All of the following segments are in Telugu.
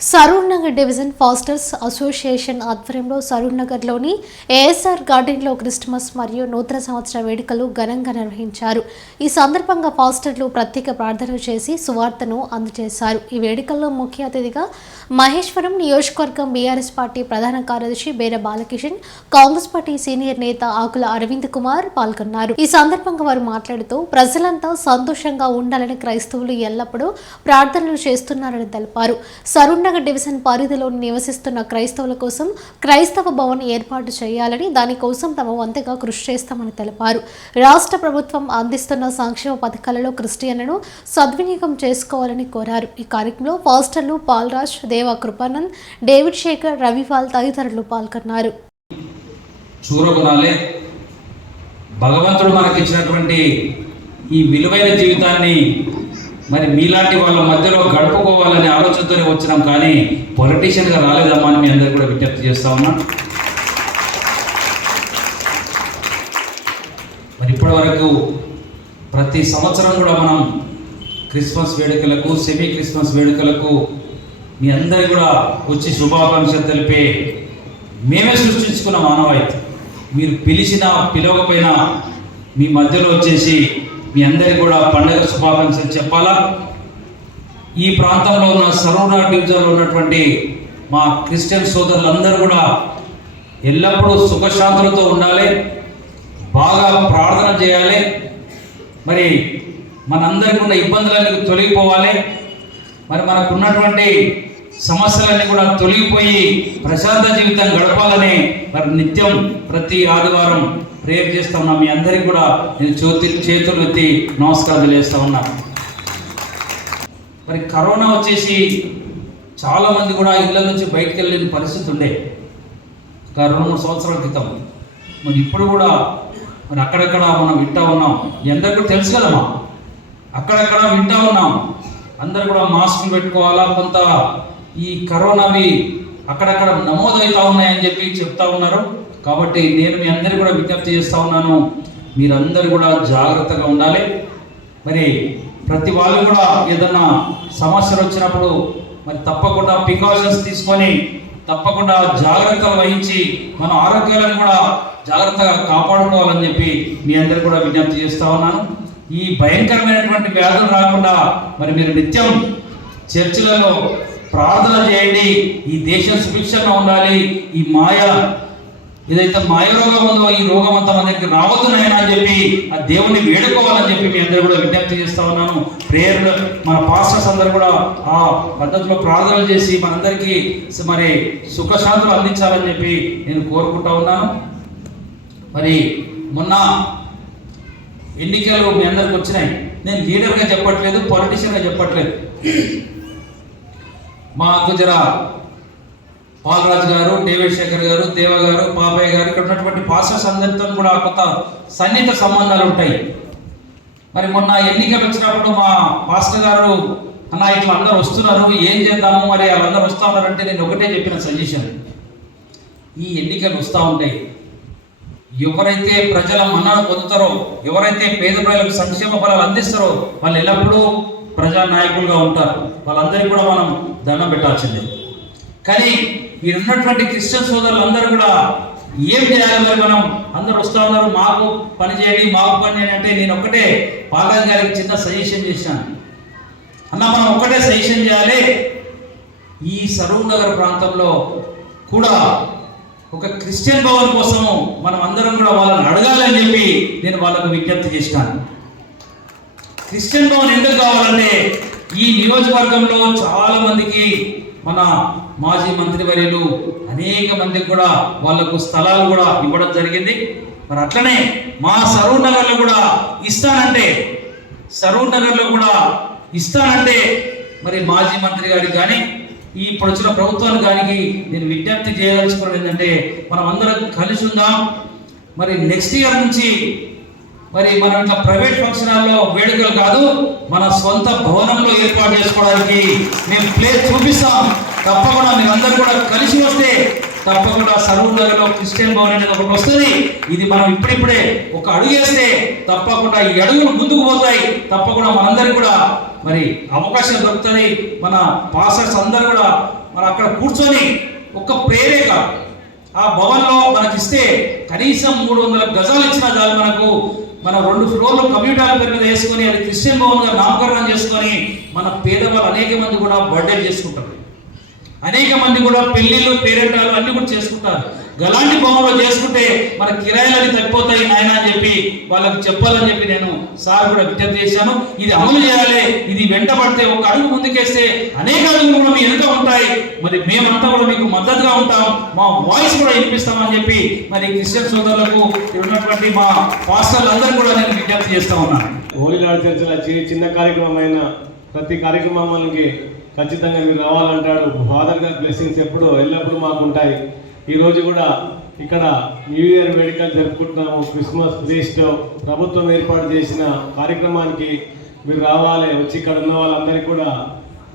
Saroor Nagar division pastors association ఆధ్వర్యంలో సరూర్ నగర్లోని ఏఎస్ఆర్ గార్డెన్లో క్రిస్మస్ మరియు నూతన సంవత్సర వేడుకలు ఘనంగా నిర్వహించారు. ఈ సందర్భంగా ఫాస్టర్లు ప్రత్యేక ప్రార్థనలు చేసి సువార్తను అందజేశారు. ఈ వేడుకల్లో ముఖ్య అతిథిగా మహేశ్వరం నియోజకవర్గం బీఆర్ఎస్ పార్టీ ప్రధాన కార్యదర్శి బేర బాలకిషన్ కాంగ్రెస్ పార్టీ సీనియర్ నేత ఆకుల అరవింద్ కుమార్ పాల్గొన్నారు. ఈ సందర్భంగా వారు మాట్లాడుతూ ప్రజలంతా సంతోషంగా ఉండాలని క్రైస్తవులు ఎల్లప్పుడూ ప్రార్థనలు చేస్తున్నారని తెలిపారు. సరూర్ మహబూబ్నగర్ డివిజన్ పరిధిలో నివసిస్తున్న క్రైస్తవుల కోసం క్రైస్తవ భవన్ ఏర్పాటు చేయాలని దానికోసం తమ వంతగా కృషి చేస్తామని తెలిపారు. రాష్ట్ర ప్రభుత్వం అందిస్తున్న సంక్షేమ పథకాలలో క్రిస్టియన్లను సద్వినియోగం చేసుకోవాలని కోరారు. ఈ కార్యక్రమంలో పాస్టర్లు పాల్రాజ్ దేవా కృపానంద్ డేవిడ్ శేఖర్ రవిపాల్ తదితరులు పాల్గొన్నారు. భగవంతుడు మనకిచ్చినటువంటి ఈ విలువైన జీవితాన్ని మరి మీలాంటి వాళ్ళ మధ్యలో గడుపుకోవాలనే ఆలోచనతోనే వచ్చినాం కానీ పొలిటీషియన్గా రాలేదమ్మా అని మీ అందరు కూడా విజ్ఞప్తి చేస్తా ఉన్నాం. మరి ఇప్పటి వరకు ప్రతి సంవత్సరం కూడా మనం క్రిస్మస్ వేడుకలకు సెమీ క్రిస్మస్ వేడుకలకు మీ అందరి కూడా వచ్చి శుభాకాంక్షలు తెలిపే మేమే సృష్టించుకున్న మానవాయితీ మీరు పిలిచినా పిలవకపోయినా మీ మధ్యలో వచ్చేసి మీ అందరికి కూడా పండగ శుభాకాంక్షలు చెప్పాలా? ఈ ప్రాంతంలో ఉన్న సరౌండా డివిజన్లో ఉన్నటువంటి మా క్రిస్టియన్ సోదరులందరూ కూడా ఎల్లప్పుడూ సుఖశాంతులతో ఉండాలి బాగా ప్రార్థన చేయాలి మరి మనందరికీ ఉన్న ఇబ్బందులన్నీ తొలగిపోవాలి. మరి మనకున్నటువంటి సమస్యలన్నీ కూడా తొలగిపోయి ప్రశాంత జీవితం గడపాలని మరి నిత్యం ప్రతి ఆదివారం ప్రేయర్ చేస్తా ఉన్నా. మీ అందరికీ కూడా నేను చేతి చేతులు ఎత్తి నమస్కారాలు చేస్తా ఉన్నా. మరి కరోనా వచ్చేసి చాలా మంది కూడా ఇళ్ళ నుంచి బయటకు వెళ్ళలేని పరిస్థితి ఉండే. ఒక రెండు మూడు సంవత్సరాల క్రితం. మరి ఇప్పుడు కూడా మరి అక్కడక్కడ మనం వింటా ఉన్నాం. మీ అందరికీ కూడా తెలుసు కదమ్మా అక్కడక్కడ వింటా ఉన్నాం. అందరు కూడా మాస్కులు పెట్టుకోవాలా? కొంత ఈ కరోనావి అక్కడక్కడ నమోదవుతా ఉన్నాయని చెప్పి చెప్తా ఉన్నారు. కాబట్టి నేను మీ అందరికీ కూడా విజ్ఞప్తి చేస్తూ ఉన్నాను. మీరందరూ కూడా జాగ్రత్తగా ఉండాలి. మరి ప్రతి వాళ్ళు కూడా ఏదన్నా సమస్యలు వచ్చినప్పుడు మరి తప్పకుండా ప్రికాషన్స్ తీసుకొని తప్పకుండా జాగ్రత్తలు వహించి మన ఆరోగ్యాలను కూడా జాగ్రత్తగా కాపాడుకోవాలని చెప్పి మీ అందరికీ కూడా విజ్ఞప్తి చేస్తూ ఉన్నాను. ఈ భయంకరమైనటువంటి వ్యాధులు రాకుండా మరి మీరు నిత్యం చర్చిలలో ప్రార్థన చేయండి. ఈ దేశం సుభిక్షంగా ఉండాలి. ఈ మాయ ఏదైతే మాయ రోగం ఉందో ఈ రోగం అంతా మన దగ్గర రావద్దు నాయన అని చెప్పి ఆ దేవుణ్ణి వేడుకోవాలని చెప్పి మీ అందరూ కూడా విజ్ఞప్తి చేస్తా ఉన్నాను. ప్రేయర్లు మన పాస్టర్స్ అందరూ కూడా ఆ పద్ధతిలో ప్రార్థనలు చేసి మనందరికీ మరి సుఖశాంతులు అందించాలని చెప్పి నేను కోరుకుంటా ఉన్నాను. మరి మొన్న ఎన్నికలు మీ అందరికి వచ్చినాయి. నేను లీడర్గా చెప్పట్లేదు పొలిటీషియన్గా చెప్పట్లేదు. మాకు జర పాలరాజు గారు డేవిడ్ శేఖర్ గారు దేవ గారు బాబాయ్ గారు ఇక్కడ ఉన్నటువంటి పాస్టర్స్ అందరితో కూడా కొంత సన్నిహిత సంబంధాలు ఉంటాయి. మరి మొన్న ఎన్నికలు వచ్చినప్పుడు మా పాస్టర్ గారు అన్న ఇట్లా అందరూ వస్తున్నారు ఏం చేద్దాము మరి? వాళ్ళందరూ వస్తూ ఉన్నారంటే నేను ఒకటే చెప్పిన సజెషన్. ఈ ఎన్నికలు వస్తూ ఉంటాయి ఎవరైతే ప్రజల మన్నన పొందుతారో ఎవరైతే పేద ప్రజలకు సంక్షేమ ఫలాలు అందిస్తారో వాళ్ళు ఎల్లప్పుడూ ప్రజా నాయకులుగా ఉంటారు. వాళ్ళందరికీ కూడా మనం దండం పెట్టాల్సిందే. కానీ మీరు ఉన్నటువంటి క్రిస్టియన్ సోదరులు అందరూ కూడా ఏం చేయాలి మరి మనం? అందరూ వస్తూ ఉన్నారు మాకు పని చేయండి మాకు పని చేయండి అంటే నేను ఒక్కటే పాలరాజు గారికి చిన్న సజెషన్ చేశాను. అన్న మనం ఒక్కటే సజెషన్ చేయాలి. ఈ సరూర్ నగర్ ప్రాంతంలో కూడా ఒక క్రిస్టియన్ భవన్ కోసము మనం అందరం కూడా వాళ్ళని అడగాలని చెప్పి నేను వాళ్ళకు విజ్ఞప్తి చేసినాను క్రిస్టియన్ భవన్ ఎందుకు కావాలంటే ఈ నియోజకవర్గంలో చాలా మందికి మన మాజీ మంత్రివర్యులు అనేక మందికి కూడా వాళ్ళకు స్థలాలు కూడా ఇవ్వడం జరిగింది. మరి అట్లనే మా సరూర్ నగర్లో కూడా ఇస్తానంటే సరూర్ నగర్లో కూడా ఇస్తానంటే మరి మాజీ మంత్రి గారికి కానీ ఈ ఇప్పుడు వచ్చిన ప్రభుత్వానికి గారికి నేను విజ్ఞప్తి చేయదలుచుకున్నది ఏంటంటే మనం అందరం కలిసి ఉందాం. మరి నెక్స్ట్ ఇయర్ నుంచి మరి మనం ఇట్లా ప్రైవేట్ ఫంక్షన్ హాల్లో వేడుకలు కాదు మన సొంత భవనంలో ఏర్పాటు చేసుకోవడానికి మేము ప్లేస్ చూపిస్తాం. తప్పకుండా మీరందరూ కూడా కలిసి వస్తే తప్పకుండా సరూర్ క్రిస్టియన్ భవన్ అనేది ఒకటి వస్తుంది. ఇది మనం ఇప్పుడిప్పుడే ఒక అడుగు వేస్తే తప్పకుండా ఈ అడుగులు ముందుకు పోతాయి. తప్పకుండా మనందరికీ కూడా మరి అవకాశం దొరుకుతుంది. మన పాసర్స్ అందరూ కూడా మరి అక్కడ కూర్చొని ఒక ప్రేరేక ఆ భవన్లో మనకి ఇస్తే కనీసం మూడు వందల గజాలు ఇచ్చినా చాలు మనకు. మన రెండు ఫ్లోర్లు కంప్యూటర్ పేరు మీద వేసుకొని అది క్రిస్టియన్ భవన్ నామకరణం చేసుకొని మన పేదవాళ్ళు అనేక మంది కూడా బర్త్డే చేసుకుంటారు. అనేక మంది కూడా పెళ్ళిళ్ళు పేరెంటాలు అన్ని కూడా చేసుకుంటారు. గలాంటి భవనంలో చేసుకుంటే మన కిరాయిలన్నీ తగ్గిపోతాయి నాయన అని చెప్పి వాళ్ళకి చెప్పాలని చెప్పి నేను సార్ కూడా విజ్ఞప్తి చేశాను. ఇది అమలు చేయాలి ఇది వెంటబడితే ఒక అడుగు ముందుకేస్తే అనేక అడుగులు కూడా మీ వెనుక ఉంటాయి. మరి మేమంతా కూడా మీకు మద్దతుగా ఉంటాం. మా వాయిస్ కూడా వినిపిస్తామని చెప్పి మరి క్రిస్టియన్ సోదరులకు ఉన్నటువంటి మా పాస్టర్లందరూ కూడా నేను విజ్ఞప్తి చేస్తా ఉన్నాను. హోలీ చిన్న కార్యక్రమం అయినా ప్రతి కార్యక్రమానికి ఖచ్చితంగా మీరు రావాలంటాడు. ఫాదర్ గారి బ్లెస్సింగ్స్ ఎప్పుడు ఎల్లప్పుడూ మాకు ఉంటాయి ఈరోజు కూడా ఇక్కడ న్యూ ఇయర్ వేడుకలు జరుపుకుంటున్నాము. క్రిస్మస్ ఫీస్ట్ ప్రభుత్వం ఏర్పాటు చేసిన కార్యక్రమానికి మీరు రావాలి. వచ్చి ఇక్కడ ఉన్న వాళ్ళందరికీ కూడా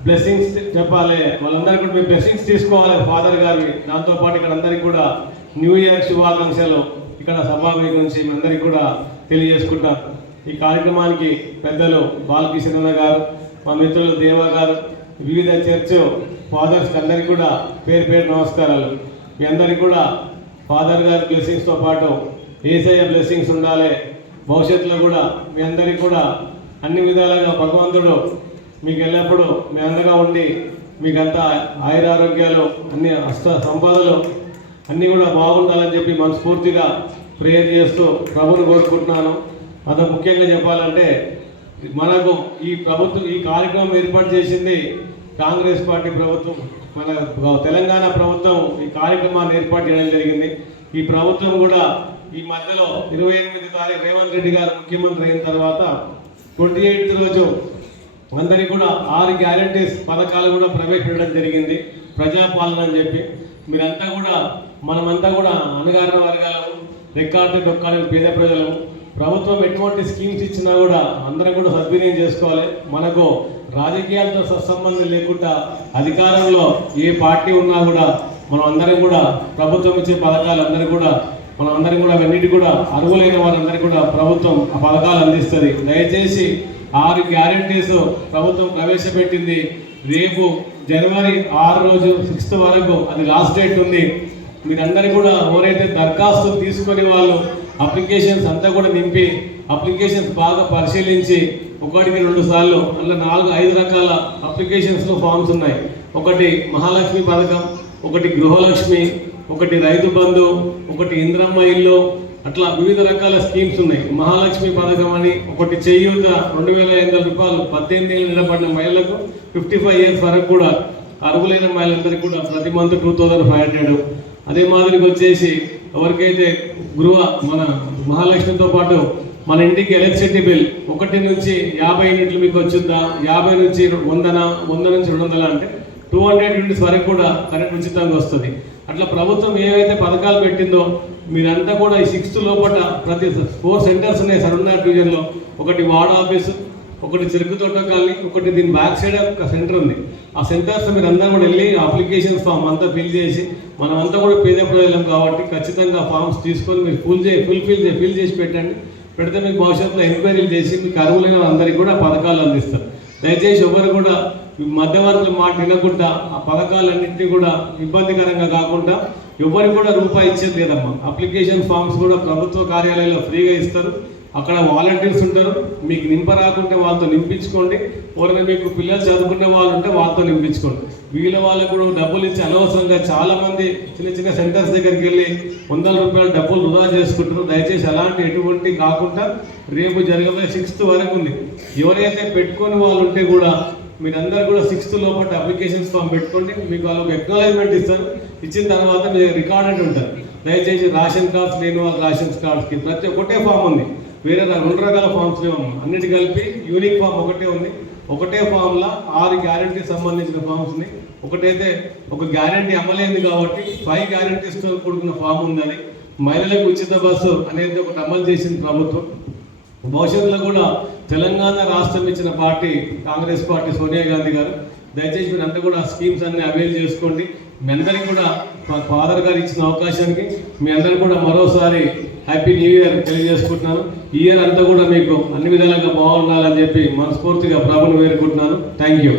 బ్లెస్సింగ్స్ చెప్పాలి. వాళ్ళందరికీ కూడా మీరు బ్లెస్సింగ్స్ తీసుకోవాలి ఫాదర్ గారి. దాంతోపాటు ఇక్కడ అందరికీ కూడా న్యూ ఇయర్ శుభాకాంక్షలు ఇక్కడ సభావేది నుంచి మీ అందరికీ కూడా తెలియజేసుకుంటాం ఈ కార్యక్రమానికి పెద్దలు బాలకిషన్ అన్న గారు మా మిత్రులు దేవా గారు వివిధ చర్చ్ ఫాదర్స్ అందరికీ కూడా పేరు పేరు నమస్కారాలు. మీ అందరికీ కూడా ఫాదర్ గారి బ్లెస్సింగ్స్తో పాటు ఏసఐ బ్లెస్సింగ్స్ ఉండాలి. భవిష్యత్తులో కూడా మీ అందరికీ కూడా అన్ని విధాలుగా భగవంతుడు మీకు ఎల్లప్పుడూ మీ అందగా ఉండి మీకంతా ఆయురారోగ్యాలు అన్ని అష్ట సంపదలు అన్నీ కూడా బాగుండాలని చెప్పి మనస్ఫూర్తిగా ప్రేయర్ చేస్తూ ప్రభుని కోరుకుంటున్నాను. అంత ముఖ్యంగా చెప్పాలంటే మనకు ఈ ప్రభుత్వం ఈ కార్యక్రమం ఏర్పాటు చేసింది కాంగ్రెస్ పార్టీ ప్రభుత్వం మన తెలంగాణ ప్రభుత్వం ఈ కార్యక్రమాన్ని ఏర్పాటు చేయడం జరిగింది. ఈ ప్రభుత్వం కూడా ఈ మధ్యలో ఇరవై ఎనిమిది తారీఖు రేవంత్ రెడ్డి గారు ముఖ్యమంత్రి అయిన తర్వాత ట్వంటీ ఎయిత్ రోజు అందరికీ కూడా ఆరు గ్యారంటీస్ పథకాలు కూడా ప్రవేశపెట్టడం జరిగింది. ప్రజాపాలన అని చెప్పి మీరంతా కూడా మనమంతా కూడా అణగారిన వర్గాలము రికార్డు డొక్కాలని పేద ప్రజలు ప్రభుత్వం ఎటువంటి స్కీమ్స్ ఇచ్చినా కూడా అందరం కూడా సద్వినియోగం చేసుకోవాలి. మనకు రాజకీయాలతో సత్సంబంధం లేకుండా అధికారంలో ఏ పార్టీ ఉన్నా కూడా మనం అందరం కూడా ప్రభుత్వం ఇచ్చే పథకాలు అందరూ కూడా మనం అందరం కూడా అవన్నిటి కూడా అర్హులైన వారందరికీ కూడా ప్రభుత్వం ఆ పథకాలు అందిస్తుంది. దయచేసి ఆరు గ్యారంటీస్ ప్రభుత్వం ప్రవేశపెట్టింది. రేపు జనవరి ఆరు రోజు సిక్స్త్ వరకు అది లాస్ట్ డేట్ ఉంది. మీరందరూ కూడా ఎవరైతే దరఖాస్తు తీసుకొని వాళ్ళు అప్లికేషన్స్ అంతా కూడా నింపి అప్లికేషన్స్ బాగా పరిశీలించి ఒకటికి రెండు సార్లు అట్లా నాలుగు ఐదు రకాల అప్లికేషన్స్లో ఫామ్స్ ఉన్నాయి. ఒకటి మహాలక్ష్మి పథకం ఒకటి గృహలక్ష్మి ఒకటి రైతు బంధు ఒకటి ఇంద్రమ్మ ఇల్లు అట్లా వివిధ రకాల స్కీమ్స్ ఉన్నాయి. మహాలక్ష్మి పథకం అని ఒకటి చేయూత రెండు వేల ఐదు వందల రూపాయలు పద్దెనిమిది ఏళ్ళు నిలబడిన మహిళలకు ఫిఫ్టీ ఫైవ్ ఇయర్స్ వరకు కూడా అర్హులైన మహిళలందరికీ కూడా ప్రతి month two thousand five hundred. అదే మాదిరికి వచ్చేసి ఎవరికైతే గృహ మన మహాలక్ష్మితో పాటు మన ఇంటికి ఎలక్ట్రిసిటీ బిల్ ఒకటి నుంచి యాభై యూనిట్లు మీకు వచ్చిందా? యాభై నుంచి వందన వంద నుంచి రెండు వందల అంటే టూ హండ్రెడ్ యూనిట్స్ వరకు కూడా కరెంట్ ఉచితంగా వస్తుంది. అట్లా ప్రభుత్వం ఏవైతే పథకాలు పెట్టిందో మీరంతా కూడా ఈ సిక్స్త్ లోపల ప్రతి ఫోర్ సెంటర్స్ ఉన్నాయి సరౌండర్ డివిజన్లో. ఒకటి వార్డ్ ఆఫీసు ఒకటి చెరుకు తోట కాలనీ ఒకటి దీని బ్యాక్ సైడ్ ఒక సెంటర్ ఉంది. ఆ సెంటర్స్ మీరు అందరూ కూడా వెళ్ళి అప్లికేషన్ ఫామ్ అంతా ఫిల్ చేసి మనం అంతా కూడా పేద ప్రజలం కాబట్టి ఖచ్చితంగా ఫామ్స్ తీసుకొని మీరు ఫుల్ చే ఫుల్ఫిల్ చే ఫిల్ చేసి పెట్టండి. పెడితే మీకు భవిష్యత్తులో ఎంక్వైరీలు చేసి మీకు అర్హులైన అందరికీ కూడా పథకాలు అందిస్తారు. దయచేసి ఎవరు కూడా మధ్యవర్తులు మధ్యవర్తుల మాట వినకుండా ఆ పథకాలన్నింటినీ కూడా ఇబ్బందికరంగా కాకుండా ఎవరికి కూడా రూపాయి ఇచ్చేది లేదమ్మా. అప్లికేషన్ ఫామ్స్ కూడా ప్రభుత్వ కార్యాలయంలో ఫ్రీగా ఇస్తారు. అక్కడ వాలంటీర్స్ ఉంటారు. మీకు నింప రాకుంటే వాళ్ళతో నింపించుకోండి. ఎవరైనా మీకు పిల్లలు చదువుకునే వాళ్ళు ఉంటే వాళ్ళతో నింపించుకోండి. వీళ్ళ వాళ్ళకు కూడా డబ్బులు ఇచ్చి అనవసరంగా చాలా మంది చిన్న చిన్న సెంటర్స్ దగ్గరికి వెళ్ళి వందల రూపాయల డబ్బులు వృధా చేసుకుంటారు. దయచేసి అలాంటి ఎటువంటి కాకుండా రేపు జరగబోయే సిక్స్త్ వరకు ఉంది. ఎవరైతే పెట్టుకొని వాళ్ళు ఉంటే కూడా మీరందరూ కూడా సిక్స్త్ లోపల అప్లికేషన్స్ ఫామ్ పెట్టుకోండి. మీకు వాళ్ళకి ఎక్నాలజ్మెంట్ ఇస్తారు. ఇచ్చిన తర్వాత మీరు రికార్డెడ్ ఉంటారు. దయచేసి రేషన్ కార్డ్స్ లేని వాళ్ళ రేషన్ కార్డ్స్కి ప్రతి ఒక్కటే ఫామ్ ఉంది. వేరే రెండు రకాల ఫామ్స్ లేవమ్మా అన్నిటి కలిపి యూనిక్ ఫామ్ ఒకటే ఉంది. ఒకటే ఫామ్లో ఆరు గ్యారంటీ సంబంధించిన ఫామ్స్ ఉన్నాయి. ఒకటైతే ఒక గ్యారంటీ అమలైంది కాబట్టి ఫైవ్ గ్యారంటీస్తో కూడుకున్న ఫామ్ ఉందని మహిళలకు ఉచిత బస్సు అనేది ఒకటి అమలు చేసింది ప్రభుత్వం. భవిష్యత్తులో కూడా తెలంగాణ రాష్ట్రం ఇచ్చిన పార్టీ కాంగ్రెస్ పార్టీ సోనియా గాంధీ గారు. దయచేసి మీరు అంతా కూడా స్కీమ్స్ అన్ని అవైల్ చేసుకోండి. మీ అందరికీ కూడా ఫాదర్ గారు ఇచ్చిన అవకాశానికి మీ అందరూ కూడా మరోసారి హ్యాపీ న్యూ ఇయర్ తెలియజేసుకుంటున్నాను. ఈ ఇయర్ అంతా కూడా మీకు అన్ని విధాలుగా బాగుండాలని చెప్పి మనస్ఫూర్తిగా ప్రభుని వేరుకుంటున్నాను. Thank you.